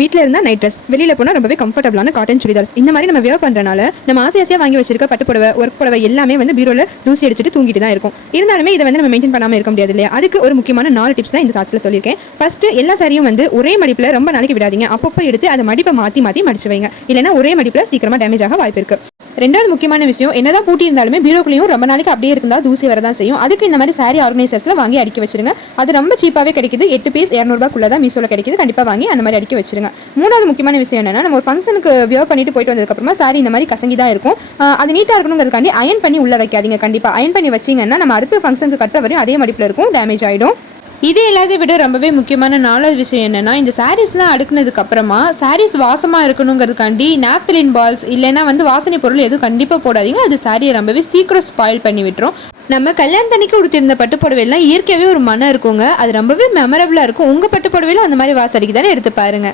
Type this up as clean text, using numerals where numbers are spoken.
வீட்டில் இருந்தால் night dress, வெளியில் போனால் ரொம்பவே கம்ஃபர்டபுளான காட்டன் சுடிதார்ஸ், இந்த மாதிரி நம்ம வியர் பண்ணுறனால நம்ம ஆசையாக வாங்கி வச்சிருக்க பட்டு புடவை, ஒர்க் புடவை எல்லாமே வந்து பீரோவில் தூசி அடிச்சுட்டு தூங்கிட்டு தான் இருக்கும். இருந்தாலுமே இதை வந்து நம்ம மெயின்டைன் பண்ணாமல் இருக்க முடியாது இல்லையா? அதுக்கு ஒரு முக்கியமான 4 டிப்ஸ் தான் இந்த ஷார்ட்ஸில் சொல்லியிருக்கேன். ஃபர்ஸ்ட், எல்லா சாரியும் வந்து ஒரே மடிப்பில் ரொம்ப நாளைக்கு விடாதீங்க. அப்பப்போ எடுத்து அதை மடிப்பை மாற்றி மடிச்சு வைங்க. இல்லைன்னா ஒரே மடிப்பில் சீக்கிரமாக டேமேஜ் ஆக வாய்ப்பு இருக்கு. ரெண்டாவது முக்கியமான விஷயம், என்னதான் பூட்டி இருந்தாலுமே பீரோக்குள்ளேயும் ரொம்ப நாளைக்கு அப்படியே இருந்தால் தூசி வரதான் செய்யும். அதுக்கு இந்த மாதிரி சாரி ஆர்கனைசர்ஸ்ல வாங்கி அடுக்கி வச்சிருங்க. அது ரொம்ப சீப்பாவே கிடைக்குது. 8 பீஸ் 200 ரூபாய்க்குள்ள தான் மீஷோல கிடைக்குது. கண்டிப்பா வாங்கி அந்த மாதிரி அடுக்கி வச்சிருங்க. மூணாவது முக்கியமான விஷயம் என்னன்னா, நம்ம ஒரு ஃபங்க்ஷனுக்கு வியர் பண்ணிட்டு போயிட்டு வந்ததுக்கு அப்புறமா சாரி இந்த மாதிரி கசங்கி தான் இருக்கும். அது நீட்டா இருக்கணுங்கிறதுக்காண்டி அயன் பண்ணி உள்ள வைக்காதீங்க. கண்டிப்பா அயன் பண்ணி வச்சீங்கன்னா நம்ம அடுத்த ஃபங்க்ஷனுக்கு கட்டுற வரையும் அதே மடிப்புல இருக்கும், டேமேஜ் ஆயிடும். இது எல்லாத்தையும் விட ரொம்பவே முக்கியமான 4வது விஷயம் என்னன்னா, இந்த சாரீஸ்லாம் அடுக்குனதுக்கு அப்புறமா சாரீஸ் வாசமா இருக்கணுங்கிறதுக்காண்டி நாப்தலின் பால்ஸ் இல்லைன்னா வந்து வாசனை பொருள் எதுவும் கண்டிப்பாக போடாதீங்க. அது சாரியை ரொம்பவே சீக்கிரம் ஸ்பாயில் பண்ணி விட்டுரும். நம்ம கல்யாணத்தன்னைக்கு உடுத்திருந்த பட்டு புடவைலாம் இயற்கையாகவே ஒரு மனம் இருக்குங்க. அது ரொம்பவே மெமரபிளாக இருக்கும். உங்கள் பட்டு புடவையில அந்த மாதிரி வாசடிக்கு தானே எடுத்து பாருங்க.